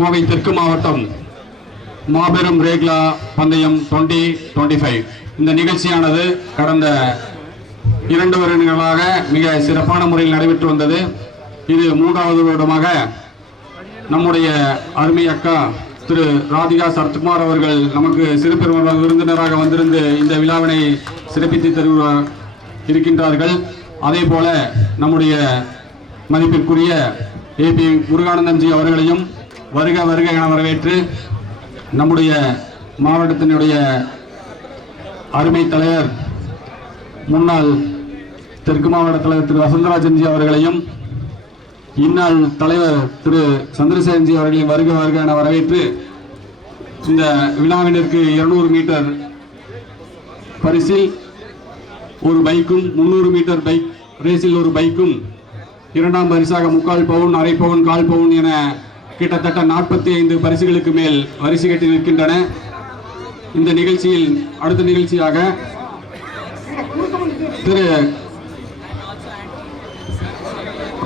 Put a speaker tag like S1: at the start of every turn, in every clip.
S1: கோவை தெற்கு மாவட்டம் மாபெரும் ரேக்லா பந்தயம் டுவெண்ட்டி டுவெண்ட்டி ஃபைவ். இந்த நிகழ்ச்சியானது கடந்த இரண்டு வருடங்களாக மிக சிறப்பான முறையில் நடைபெற்று வந்தது. இது மூன்றாவது வருடமாக நம்முடைய அருமை அக்கா திரு ராதிகா சரத்குமார் அவர்கள் நமக்கு சிறப்பு விருந்தினராக வந்திருந்து இந்த விழாவினை சிறப்பித்து தரு இருக்கின்றார்கள். அதே போல நம்முடைய மதிப்பிற்குரிய ஏபி முருகானந்தம்ஜி அவர்களையும் வருக வருக என வரவேற்று நம்முடைய மாவட்டத்தினுடைய அருமை தலைவர் முன்னாள் தெற்கு மாவட்ட தலைவர் திரு வசந்தராஜன்ஜி அவர்களையும் இந்நாள் தலைவர் திரு சந்திரசேகரன்ஜி அவர்களையும் வருக வருக என வரவேற்று இந்த விழாவினருக்கு இருநூறு மீட்டர் பரிசில் ஒரு பைக்கும் முந்நூறு மீட்டர் பைக் ரேஸில் ஒரு பைக்கும் இரண்டாம் பரிசாக முக்கால் பவுன் அரை பவுன் கால் பவுன் என கிட்டத்தட்ட நாற்பத்தி ஐந்து பரிசுகளுக்கு மேல் வரிசை கட்டி நிற்கின்றன. இந்த நிகழ்ச்சியில் அடுத்த நிகழ்ச்சியாக திரு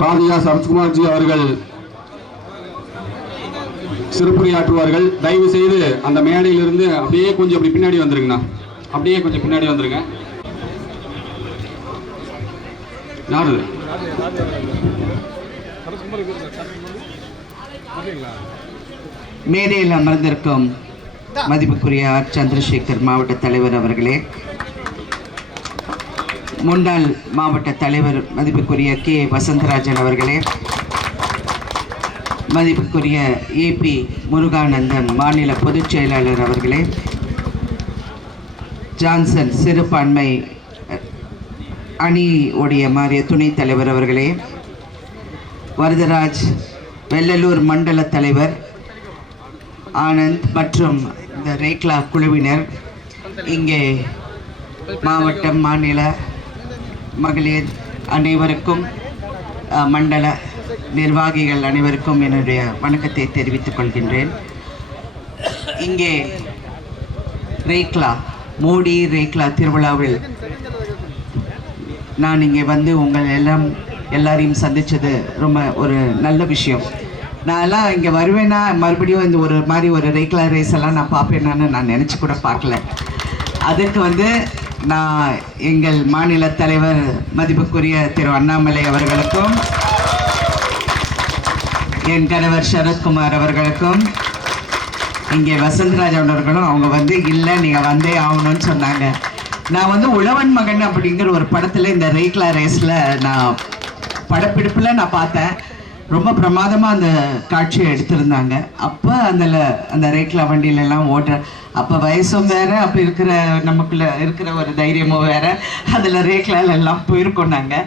S1: ராதியா சரத்குமார்ஜி அவர்கள் சிறப்புரையாற்றுவார்கள். தயவு செய்து அந்த மேடையிலிருந்து அப்படியே கொஞ்சம் அப்படி பின்னாடி வந்துருங்கண்ணா. அப்படியே கொஞ்சம் பின்னாடி வந்துருங்க. யாரு
S2: மேடையில் அமர்ந்திருக்கும் மதிப்புக்குரிய ஆர். சந்திரசேகர் மாவட்ட தலைவர் அவர்களே முன்னாள் மாவட்ட தலைவர் மதிப்புக்குரிய கே. வசந்தராஜன் அவர்களே மதிப்புக்குரிய ஏபி முருகானந்தன் மாநில பொதுச் செயலாளர் அவர்களே ஜான்சன் சிறுபான்மை அணி உடைய மாறிய துணைத் தலைவர் அவர்களே வரதராஜ் வெள்ளலூர் மண்டல தலைவர் ஆனந்த் மற்றும் இந்த ரேக்லா குழுவினர் இங்கே மாவட்டம் மாநில மகளிர் அனைவருக்கும் மண்டல நிர்வாகிகள் அனைவருக்கும் என்னுடைய வணக்கத்தை தெரிவித்துக் கொள்கின்றேன். இங்கே ரேக்லா மோடி ரேக்லா திருவிழாவில் நான் இங்கே வந்து உங்கள் எல்லாம் எல்லாரையும் சந்தித்தது ரொம்ப ஒரு நல்ல விஷயம். நான்லாம் இங்கே வருவேன்னா மறுபடியும் இந்த ஒரு மாதிரி ஒரு ரெகுலர் ரேஸ் எல்லாம் நான் பார்ப்பேனான்னு நான் நினச்சி கூட பார்க்கல. அதுக்கு வந்து நான் எங்கள் மாநில தலைவர் மதிப்புக்குரிய திரு அண்ணாமலை அவர்களுக்கும் என் கணவர் சரத்குமார் அவர்களுக்கும் இங்கே வசந்தராஜ் அவர்களும் அவங்க வந்து இல்லை நீங்கள் வந்தே ஆகணும்னு சொன்னாங்க. நான் வந்து உழவன் மகன் அப்படிங்கிற ஒரு படத்தில் இந்த ரேக்லா ரேஸில் நான் படப்பிடிப்பில் நான் பார்த்தேன். ரொம்ப பிரமாதமாக அந்த காட்சியை எடுத்திருந்தாங்க. அப்போ அதில் அந்த ரேக்லா வண்டியிலலாம் ஓட்டுற அப்போ வயசும் வேற அப்போ இருக்கிற நமக்குள்ள இருக்கிற ஒரு தைரியமும் வேற. அதில் ரேக்லாலெல்லாம் போயிருக்கோம் நாங்கள்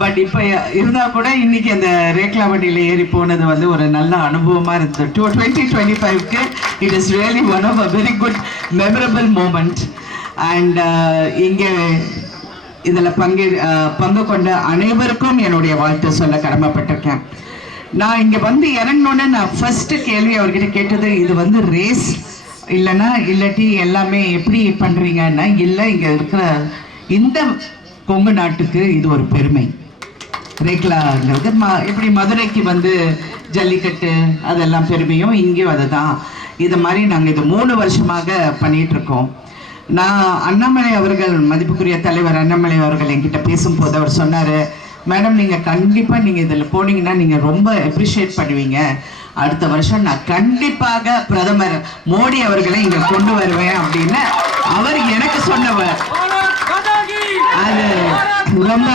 S2: பட் இப்போ இருந்தால் கூட இன்னைக்கு அந்த ரேக்லா வண்டியில் ஏறி போனது வந்து ஒரு நல்ல அனுபவமாக இருந்தது. டூ டுவெண்ட்டி டுவெண்ட்டி ஃபைவ்க்கு it is really one of a very good memorable moment and இங்கே இதில் பங்கு பங்கு கொண்ட அனைவருக்கும் என்னுடைய வாழ்த்து சொல்ல கடமைப்பட்டிருக்கேன். நான் இங்கே வந்து இறங்கினோன்னே நான் ஃபர்ஸ்ட் கேள்வி அவர்கிட்ட கேட்டது இது வந்து ரேஸ் இல்லைன்னா இல்லாட்டி எல்லாமே எப்படி பண்ணுறீங்கன்னா இல்லை இங்கே இருக்கிற இந்த கொங்கு நாட்டுக்கு இது ஒரு பெருமை. ரேக்லாங்கிறது ம எப்படி மதுரைக்கு வந்து ஜல்லிக்கட்டு அதெல்லாம் பெருமையும் இங்கேயும் அதுதான். இது மாதிரி நாங்கள் இது மூணு வருஷமாக பண்ணிகிட்ருக்கோம் இருக்கோம். நான் அண்ணாமலை அவர்கள் மதிப்புக்குரிய தலைவர் அண்ணாமலை அவர்கள் என்கிட்ட பேசும்போது அவர் சொன்னார் மேடம் நீங்கள் கண்டிப்பாக நீங்கள் இதில் போனீங்கன்னா நீங்கள் ரொம்ப அப்ரிஷியேட் பண்ணுவீங்க. அடுத்த வருஷம் நான் கண்டிப்பாக பிரதமர் மோடி அவர்களை இங்கே கொண்டு வருவேன் அப்படின்னு அவர் எனக்கு சொன்னவர். அது ரொம்ப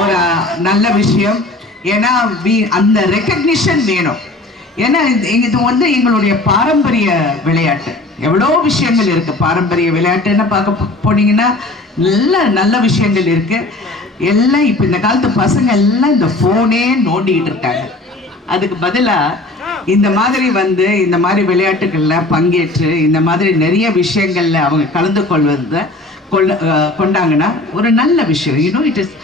S2: ஒரு நல்ல விஷயம். ஏன்னா அந்த ரெக்கக்னிஷன் வேணும். ஏன்னா இது இது வந்து எங்களுடைய பாரம்பரிய விளையாட்டு. எவ்வளோ விஷயங்கள் இருக்கு. பாரம்பரிய விளையாட்டுன்னு பார்க்க போனீங்கன்னா நல்ல நல்ல விஷயங்கள் இருக்கு. எல்லாம் இப்போ இந்த காலத்து பசங்க எல்லாம் இந்த ஃபோனே நோண்டிக்கிட்டு இருக்காங்க. அதுக்கு பதிலாக இந்த மாதிரி வந்து இந்த மாதிரி விளையாட்டுகள்ல பங்கேற்று இந்த மாதிரி நிறைய விஷயங்கள்ல அவங்க கலந்து கொள்வதை கொள்ள கொண்டாங்கன்னா ஒரு நல்ல விஷயம். யூனோ இட் இஸ்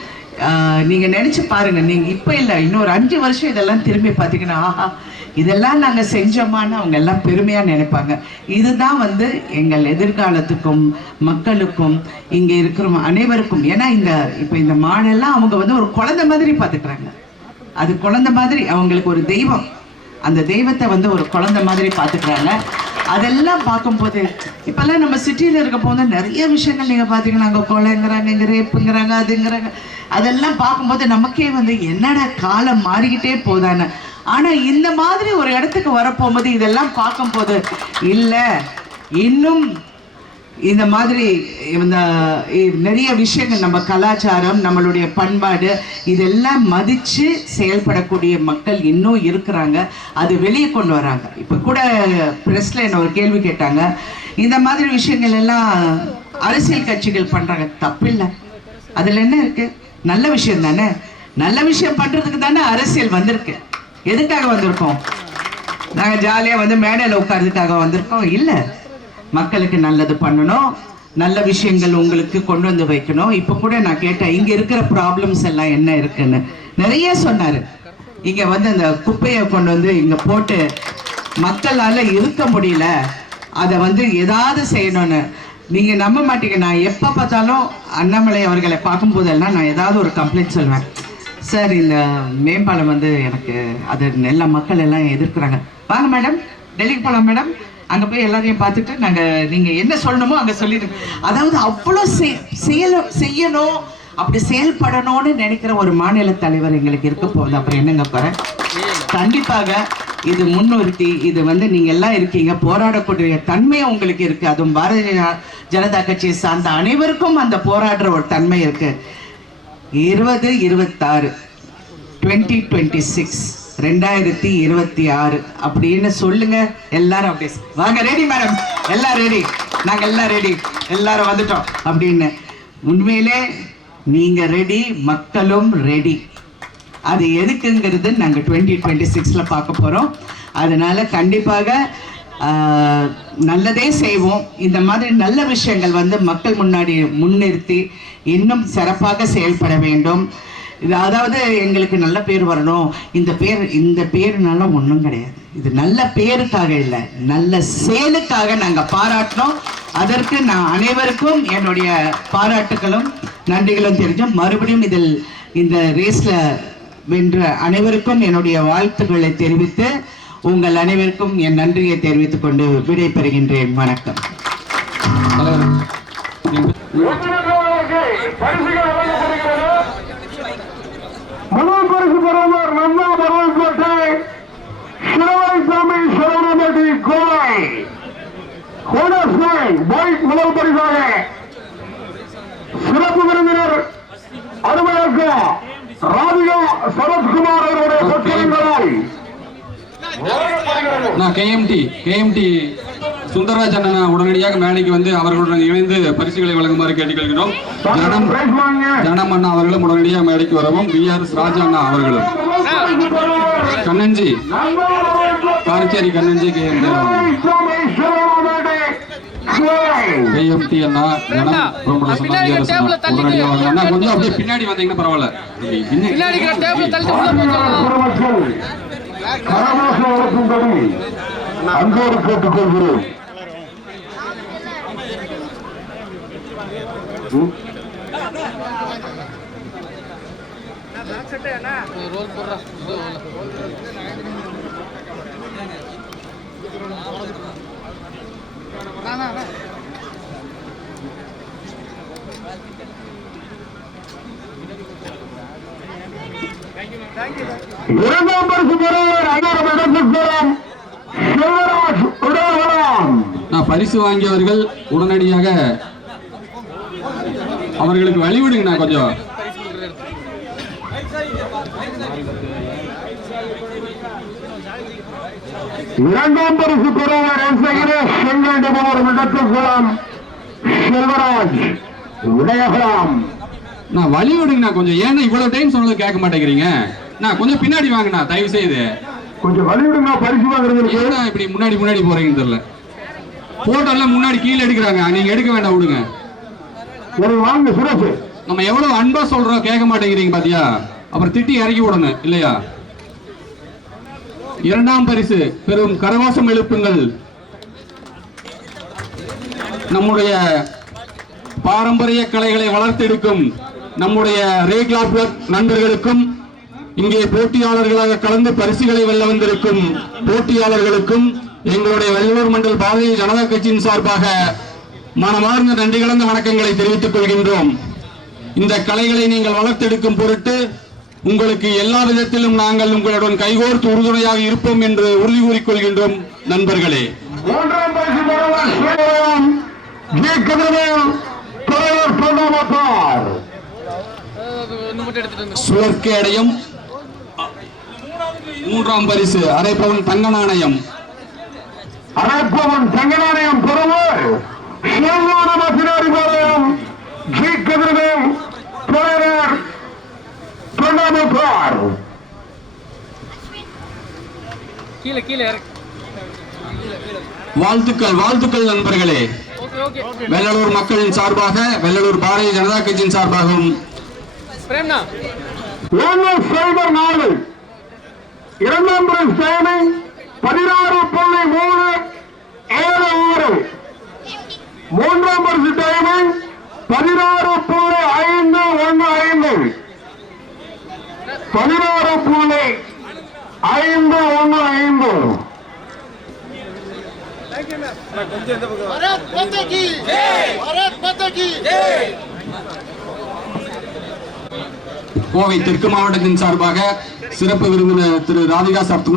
S2: நீங்கள் நினச்சி பாருங்க. நீங்கள் இப்போ இல்லை இன்னொரு அஞ்சு வருஷம் இதெல்லாம் திரும்பி பார்த்தீங்கன்னா ஆஹா இதெல்லாம் நாங்கள் செஞ்சோமான்னு அவங்க எல்லாம் பெருமையாக நினைப்பாங்க. இதுதான் வந்து எங்கள் எதிர்காலத்துக்கும் மக்களுக்கும் இங்கே இருக்கிற அனைவருக்கும். ஏன்னா இந்த இப்போ இந்த மாடெல்லாம் அவங்க வந்து ஒரு குழந்தை மாதிரி பார்த்துக்கிறாங்க அது குழந்தை மாதிரி அவங்களுக்கு ஒரு தெய்வம். அந்த தெய்வத்தை வந்து ஒரு குழந்தை மாதிரி பார்த்துக்கிறாங்க அதெல்லாம் பார்க்கும்போது இப்போல்லாம் நம்ம சிட்டியில் இருக்க போது நிறைய விஷயங்கள் நீங்கள் பார்த்தீங்கன்னா அங்கே கொலைங்கிறாங்க இங்கே ரேப்புங்கிறாங்க அதுங்கிறாங்க அதெல்லாம் பார்க்கும்போது நமக்கே வந்து என்னடா காலம் மாறிக்கிட்டே போதானே ஆனால் இந்த மாதிரி ஒரு இடத்துக்கு வரப்போகும்போது இதெல்லாம் பார்க்கும்போது இல்லை இன்னும் இந்த மாதிரி இந்த நிறைய விஷயங்கள் நம்ம கலாச்சாரம் நம்மளுடைய பண்பாடு இதெல்லாம் மதித்து செயல்படக்கூடிய மக்கள் இன்னும் இருக்கிறாங்க. அது வெளியே கொண்டு வராங்க. இப்போ கூட ப்ரெஸ்ல என்ன ஒரு கேள்வி கேட்டாங்க இந்த மாதிரி விஷயங்கள் எல்லாம் அரசியல் கட்சிகள் பண்ணுறாங்க தப்பில்லை. அதில் என்ன இருக்கு? நல்ல விஷயம் தானே? நல்ல விஷயம் பண்ணுறதுக்கு தானே அரசியல் வந்திருக்கு. எதுக்காக வந்திருக்கோம்? நாங்கள் ஜாலியாக வந்து மேடையில் உட்கார்றதுக்காக வந்திருக்கோம். இல்லை. மக்களுக்கு நல்லது பண்ணணும். நல்ல விஷயங்கள் உங்களுக்கு கொண்டு வந்து வைக்கணும். இப்போ கூட நான் கேட்டேன் இங்கே இருக்கிற ப்ராப்ளம்ஸ் எல்லாம் என்ன இருக்குன்னு. நிறைய சொன்னார். இங்கே வந்து அந்த குப்பையை கொண்டு வந்து இங்கே போட்டு மக்களால் இருக்க முடியல. அதை வந்து ஏதாவது செய்யணும்னு. நீங்கள் நம்ப மாட்டீங்க. நான் எப்போ பார்த்தாலும் அண்ணாமலை அவர்களை பார்க்கும்போதெல்லாம் நான் ஏதாவது ஒரு கம்ப்ளைண்ட் சொல்வேன். சார் இந்த மேம்பாலம் வந்து எனக்கு அது எல்லா மக்கள் எல்லாம் எதிர்க்கிறாங்க. வாங்க மேடம் டெல்லிக்கு போகலாம் மேடம். அங்கே போய் எல்லாரையும் பார்த்துட்டு நாங்கள் நீங்கள் என்ன சொல்லணுமோ அங்கே சொல்லிடுங்க. அதாவது அவ்வளோ செய் செயல செய்யணும். அப்படி செயல்படணும்னு நினைக்கிற ஒரு மாநில தலைவர் எங்களுக்கு இருக்க போகுது. அப்புறம் என்னங்க குறை கண்டிப்பாக இது முன்னிறுத்தி இது வந்து நீங்க எல்லாம் இருக்கீங்க போராடக்கூடிய தன்மை உங்களுக்கு இருக்கு. அதுவும் பாரதிய ஜனதா கட்சியை சார்ந்த அனைவருக்கும் அந்த போராடுற ஒரு தன்மை இருக்கு. இருபது இருபத்தாறு டுவெண்ட்டி டுவெண்ட்டி சிக்ஸ் ரெண்டாயிரத்தி இருபத்தி ஆறு. அப்படின்னு சொல்லுங்க. எல்லாரும் அப்படி வாங்க ரெடி மேடம் எல்லாம் ரெடி நாங்க எல்லாம் ரெடி எல்லாரும் வந்துட்டோம் அப்படின்னு. உண்மையிலே நீங்க ரெடி மக்களும் ரெடி அது எதுக்குங்கிறது நாங்கள் டுவெண்ட்டி டுவெண்ட்டி சிக்ஸில் பார்க்க போகிறோம் அதனால் கண்டிப்பாக நல்லதே செய்வோம். இந்த மாதிரி நல்ல விஷயங்கள் வந்து மக்கள் முன்னாடி முன்னிறுத்தி இன்னும் சிறப்பாக செயல்பட வேண்டும். இது அதாவது எங்களுக்கு நல்ல பேர் வரணும். இந்த பேர் இந்த பேருனால ஒன்றும் கிடையாது. இது நல்ல பேருக்காக இல்லை நல்ல செயலுக்காக நாங்கள் பாராட்டினோம் அதற்கு நான் அனைவருக்கும் என்னுடைய பாராட்டுகளும் நன்றிகளும் தெரிஞ்சோம் மறுபடியும் இதில் இந்த ரேஸில் வென்ற அனைவருக்கும் என்னுடைய வாழ்த்துக்களை தெரிவித்து உங்கள் அனைவருக்கும் என் நன்றியை தெரிவித்துக் கொண்டு விடை பெறுகின்றேன் வணக்கம்
S3: சிறப்பு விருந்தினர் ராதிகா சரத்குமார் அவருடைய சொற்கங்களை
S1: நான் கேஎம்டி கேஎம்டி சுந்தரராஜ் அண்ணன் உடனடியாக மேடைக்கு வந்து அவர்களுடன் இணைந்து பரிசுகளை வழங்குமாறு கேட்டுக்கொள்கிறோம். ஜனம் ஜனம் அண்ணா அவர்களும் உடனடியாக மேடைக்கு வரவும். வி ஆர் எஸ் ராஜா அண்ணா அவர்களும். கண்ணஞ்சி காரச்சேரி கண்ணஞ்சி கேஎம்டி கேஎம்டி அண்ணா ஜனம் புறப்பட சொன்னா வி ஆர் எஸ் அண்ணா உடனடியாக வாங்க. அண்ணா கொஞ்சம் அப்படியே பின்னாடி வந்தீங்கன்னா பரவாயில்ல. பின்னாடி
S4: டேபிள் உள்ள ரோல் போடுறா
S3: இரண்டாம் பரிசு பெறுவர் ஐயாயிரம் செல்வராஜ் உடல்வரம்
S1: நான் பரிசு வாங்கியவர்கள் உடனடியாக அவர்களுக்கு வழிவிடுங்க நான் கொஞ்சம்.
S3: இரண்டாம் பரிசு பெறுவர் எஸ்ஐரே செங்கல் டெபவர் இடத்துக்குறம் செல்வராஜ் உதயகுலம்.
S1: நான் வழி விடுங்கண்ணா கொஞ்சம். ஏன்னா இவ்வளவு டைம் சொன்னது கேட்க மாட்டேங்கிறீங்க. நான் கொஞ்சம் பின்னாடி வாங்கண்ணா தயவு செய்து
S3: கொஞ்சம் வழிவிடுங்க பரிசு வாங்குறதுக்கு.
S1: ஏன்னா இப்படி முன்னாடி முன்னாடி போறீங்கன்னு தெரியல. போட்டோ எல்லாம் முன்னாடி கீழே எடுக்கிறாங்க. நீங்க எடுக்க வேண்டாம் விடுங்க.
S3: வாங்க சுரேஷ்
S1: நம்ம எவ்வளவு அன்பா சொல்றோம் கேட்க மாட்டேங்கிறீங்க பாத்தியா? அப்புறம் திட்டி இறக்கி விடணும் இல்லையா? இரண்டாம் பரிசு பெரும் கரகோஷம் எழுப்புங்கள். நம்முடைய பாரம்பரிய கலைகளை வளர்த்தெடுக்கும் நம்முடைய ரே கிளப் நண்பர்களுக்கும் இங்கே போட்டியாளர்களாக கலந்து பரிசுகளை வெல்ல வந்திருக்கும் போட்டியாளர்களுக்கும் எங்களுடைய வெள்ளூர் மண்டல் பாரதிய ஜனதா கட்சியின் சார்பாக மனமார்ந்த நன்றி கலந்த வணக்கங்களை தெரிவித்துக் கொள்கின்றோம். இந்த கலைகளை நீங்கள் வளர்த்தெடுக்கும் பொருட்டு உங்களுக்கு எல்லா விதத்திலும் நாங்கள் உங்களுடன் கைகோர்த்து உறுதுணையாக இருப்போம் என்று உறுதி கூறிக்கொள்கின்றோம். நண்பர்களே. சுழற்கை அடையும் மூன்றாம் பரிசு அரைப்பவன் தங்க நாணயம்
S3: அரைப்பவன் தங்கநாணயம் பெறுவர் சிவஞான மசினாரி பாளையம் ஜி கதிரவேல் தலைவர்
S4: கீழே கீழே இறக்கு
S1: வாழ்த்துக்கள் வாழ்த்துக்கள் நண்பர்களே. வெள்ளலூர் மக்களின் சார்பாக வெள்ளலூர் பாரதிய ஜனதா கட்சியின் சார்பாகவும்.
S3: சைபர் நாலு இரண்டாம் பிரைஸ் டைமிங் பதினாறு புள்ளி மூணு ஏழு ஆறு. மூன்றாம் பரிசு டைமிங் பதினாறு புள்ளி ஐந்து ஒன்று ஐந்து பதினோரு புள்ளி ஐந்து ஒன்று ஐந்து.
S1: கோவை தெற்கு மாவட்டத்தின் சார்பாக சிறப்பு விருந்தினர் திரு ராதிகா சப்து